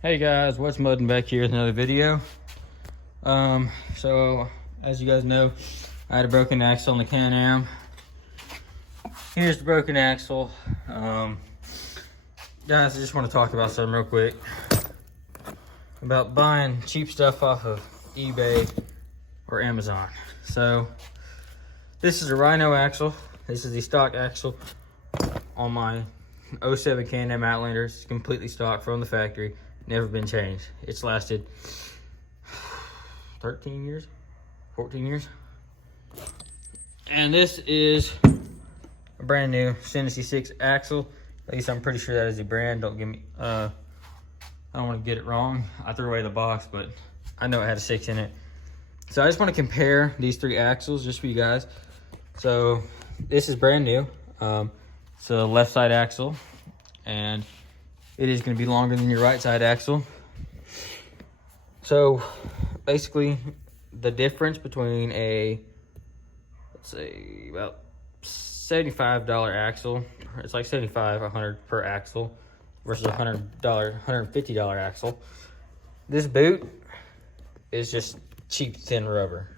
Hey guys, what's mudding back here with another video. So as you guys know, I had a broken axle on the Can-Am. Here's the broken axle. Guys, I just want to talk about something real quick about buying cheap stuff off of eBay or Amazon. So this is a Rhino axle. This is the stock axle on my 07 Can-Am Outlander. It's completely stock from the factory. Never been changed. It's lasted 13 years, 14 years. And this is a brand new Synesty 6 axle. At least I'm pretty sure that is the brand. Don't give me, I don't want to get it wrong. I threw away the box, but I know it had a 6 in it. So I just want to compare these three axles just for you guys. So this is brand new. It's a left side axle, and it is going to be longer than your right side axle. So basically the difference between a, let's say about $75 axle, it's like 75, 100 per axle versus $150 axle. This boot is just cheap thin rubber.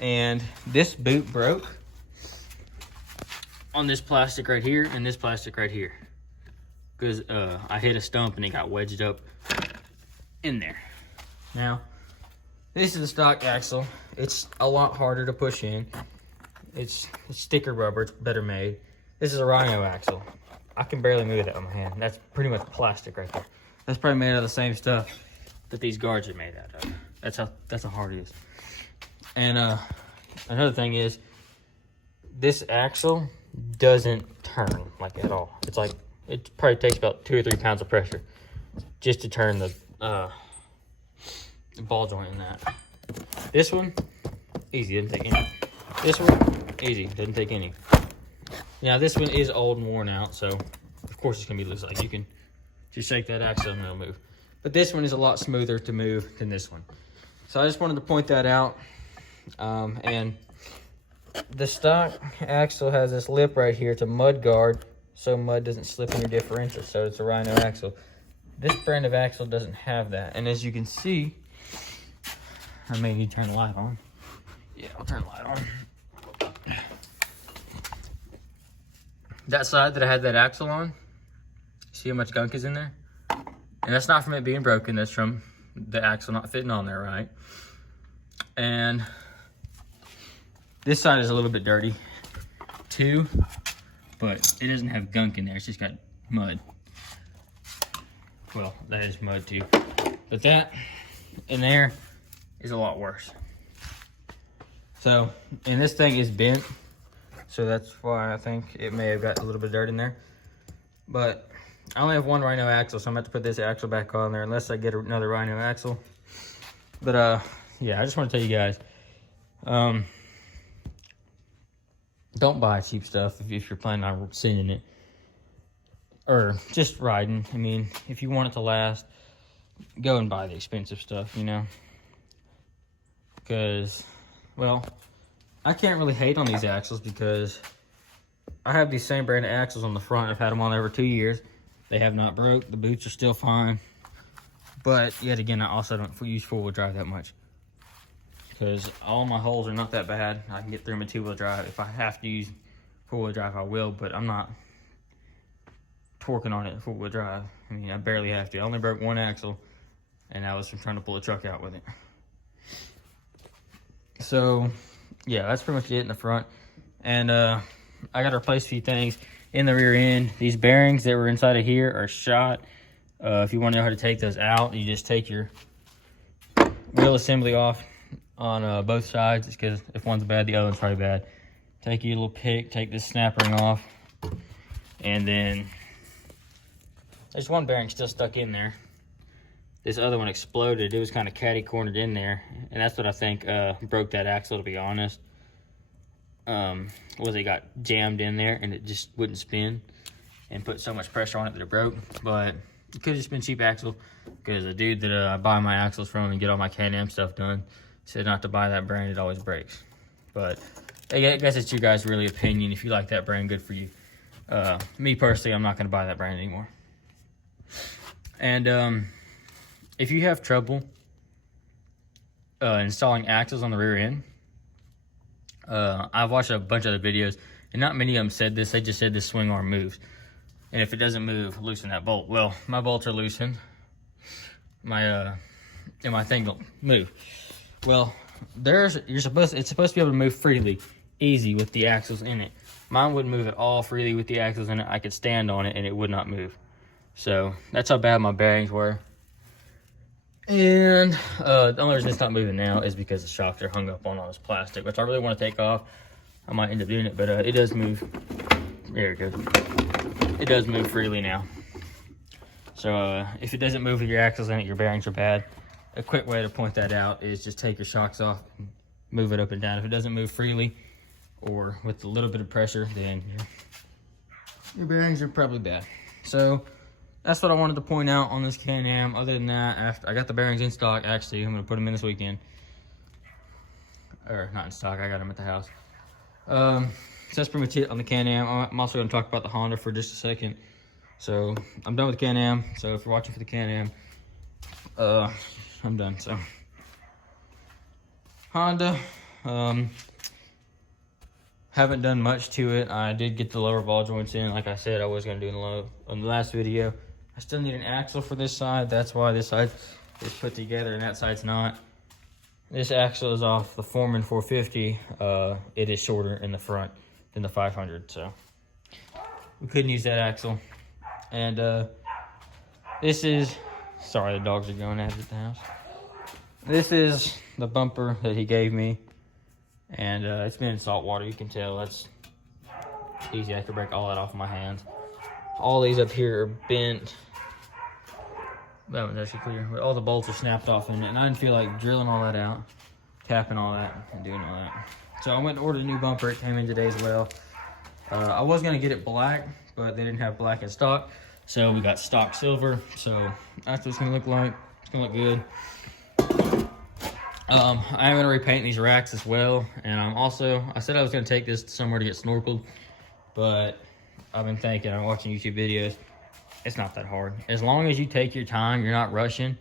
And this boot broke on this plastic right here and this plastic right here, because I hit a stump and it got wedged up in there. Now, this is a stock axle. It's a lot harder to push in. It's thicker rubber, it's better made. This is a Rhino axle. I can barely move that with my hand. That's pretty much plastic right there. That's probably made out of the same stuff that these guards are made out of. That's how hard it is. And another thing is, this axle doesn't turn like at all. It's like, it probably takes about 2 or 3 pounds of pressure just to turn the ball joint in that. This one, easy, doesn't take any. This one, easy, doesn't take any. Now this one is old and worn out, so of course it's gonna be loose. Like, you can just shake that axle and it'll move. But this one is a lot smoother to move than this one. So I just wanted to point that out. And the stock axle has this lip right here. It's a mud guard, so mud doesn't slip in your differential. So it's a Rhino axle. This brand of axle doesn't have that. And as you can see, I may need to turn the light on. Yeah, I'll turn the light on. That side that I had that axle on, see how much gunk is in there? And that's not from it being broken, that's from the axle not fitting on there right. And this side is a little bit dirty too, but it doesn't have gunk in there, it's just got mud. Well, that is mud too. But that in there is a lot worse. So, and this thing is bent, so that's why I think it may have got a little bit of dirt in there. But I only have one Rhino axle, so I'm gonna have to put this axle back on there unless I get another Rhino axle. But yeah, I just want to tell you guys, don't buy cheap stuff if you're planning on sending it or just riding. I mean, if you want it to last, go and buy the expensive stuff, you know, because, well, I can't really hate on these axles because I have these same brand of axles on the front. I've had them on over 2 years. They have not broke. The boots are still fine. But yet again, I also don't use four-wheel drive that much because all my holes are not that bad. I can get through them in two-wheel drive. If I have to use four-wheel drive, I will, but I'm not torquing on it in four-wheel drive. I mean, I barely have to. I only broke one axle, and that was from trying to pull a truck out with it. So, yeah, that's pretty much it in the front. And I got to replace a few things in the rear end. These bearings that were inside of here are shot. If you want to know how to take those out, you just take your wheel assembly off on both sides. It's because if one's bad, the other one's probably bad. Take your little pick, take this snap ring off, and then there's one bearing still stuck in there. This other one exploded. It was kind of catty-cornered in there, and that's what I think broke that axle, to be honest. Was it got jammed in there and it just wouldn't spin and put so much pressure on it that it broke. But it could have just been cheap axle, because the dude that I buy my axles from and get all my Can-Am stuff done said not to buy that brand, it always breaks. But I guess it's your guys' really opinion. If you like that brand, good for you. Me personally, I'm not going to buy that brand anymore. And if you have trouble installing axles on the rear end, I've watched a bunch of other videos, and not many of them said this. They just said this swing arm moves, and if it doesn't move, loosen that bolt. Well, my bolts are loosened. My thing don't move. Well, it's supposed to be able to move freely, easy with the axles in it. Mine wouldn't move at all freely with the axles in it. I could stand on it and it would not move. So that's how bad my bearings were. And the only reason it's not moving now is because the shocks are hung up on all this plastic, which I really want to take off. I might end up doing it, but it does move. There we go. It does move freely now. So if it doesn't move with your axles in it, your bearings are bad. A quick way to point that out is just take your shocks off, and move it up and down. If it doesn't move freely or with a little bit of pressure, then your bearings are probably bad. So that's what I wanted to point out on this Can-Am. Other than that, after I got the bearings in stock, actually, I'm going to put them in this weekend. Or not in stock, I got them at the house. So that's pretty much it on the Can-Am. I'm also going to talk about the Honda for just a second. So I'm done with the Can-Am. So if you're watching for the Can-Am, I'm done. So Honda, haven't done much to it. I did get the lower ball joints in, like I said I was going to do in the last video. I still need an axle for this side. That's why this side is put together and that side's not. This axle is off the Foreman 450. It is shorter in the front than the 500, so we couldn't use that axle. And this is, sorry, the dogs are going at it at the house. This is the bumper that he gave me, and it's been in salt water. You can tell that's easy. I could break all that off my hands. All these up here are bent. That one's actually clear, but all the bolts are snapped off in it, and I didn't feel like drilling all that out, tapping all that, and doing all that. So I went and ordered a new bumper. It came in today as well. I was gonna get it black, but they didn't have black in stock, so we got stock silver. So that's what it's gonna look like. It's gonna look good. I am gonna repaint these racks as well, and I said I was gonna take this somewhere to get snorkeled, but I've been thinking, I'm watching YouTube videos. It's not that hard. As long as you take your time, you're not rushing,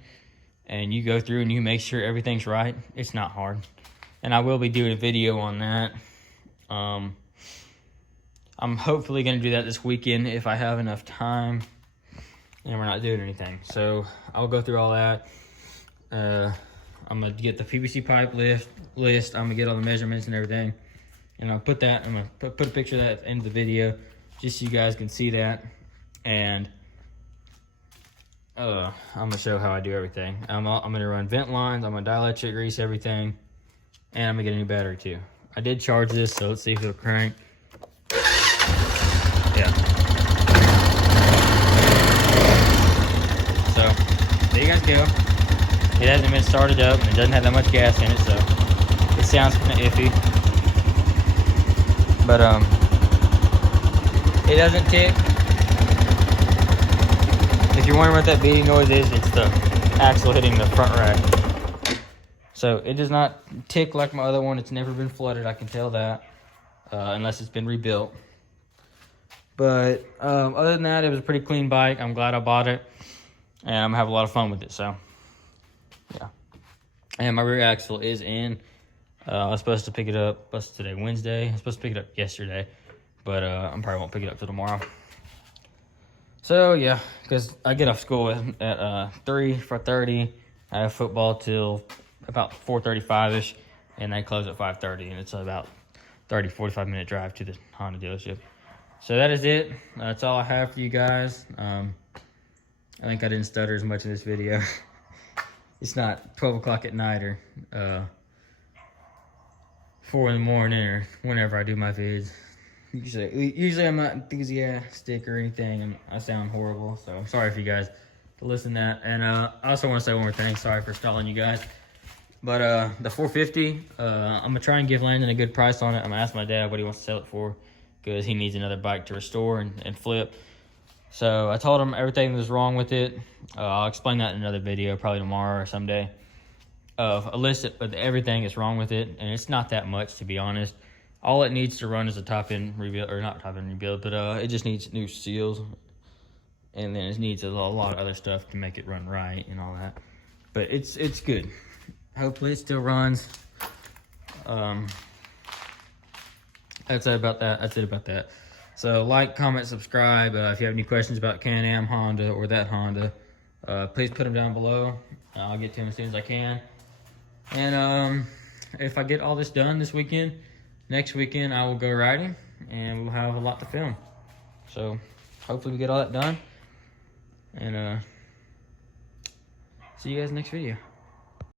and you go through and you make sure everything's right, it's not hard. And I will be doing a video on that. I'm hopefully going to do that this weekend if I have enough time and we're not doing anything. So I'll go through all that. I'm going to get the PVC pipe list. I'm going to get all the measurements and everything. And I'm going to put a picture of that at the end of the video just so you guys can see that. And I'm going to show how I do everything. I'm going to run vent lines. I'm going to dielectric grease everything. And I'm going to get a new battery too. I did charge this, so let's see if it'll crank. Yeah. So there you guys go. It hasn't been started up, and it doesn't have that much gas in it, so it sounds kind of iffy. But it doesn't tick. If you're wondering what that beating noise is, it's the axle hitting the front rack. So it does not tick like my other one. It's never been flooded, I can tell that, unless it's been rebuilt. But other than that, it was a pretty clean bike. I'm glad I bought it, and I'm gonna have a lot of fun with it. So yeah. And my rear axle is in. I was supposed to pick it up. What's today? Wednesday. I was supposed to pick it up yesterday, but I probably won't pick it up till tomorrow. So yeah, because I get off school at 3:30. I have football till about 4:35ish, and they close at 5:30, and it's about 30-45 minute drive to the Honda dealership. So that is it. That's all I have for you guys. I think I didn't stutter as much in this video. It's not 12 o'clock at night or 4 in the morning or whenever I do my vids. Usually I'm not enthusiastic or anything, and I sound horrible. So I'm sorry for you guys to listen to that. And I also want to say one more thing. Sorry for stalling you guys. But the 450, I'm going to try and give Landon a good price on it. I'm going to ask my dad what he wants to sell it for, because he needs another bike to restore and flip. So I told him everything that was wrong with it. I'll explain that in another video, probably tomorrow or someday, of a list of everything that's wrong with it. And it's not that much, to be honest. All it needs to run is a top-end rebuild, or not top-end rebuild, but it just needs new seals. And then it needs a lot of other stuff to make it run right and all that. but it's good. Hopefully it still runs. That's it about that. So like, comment, subscribe. If you have any questions about Can-Am Honda or that Honda, please put them down below. I'll get to them as soon as I can. And if I get all this done this weekend, next weekend I will go riding and we'll have a lot to film. So hopefully we get all that done. And see you guys next video.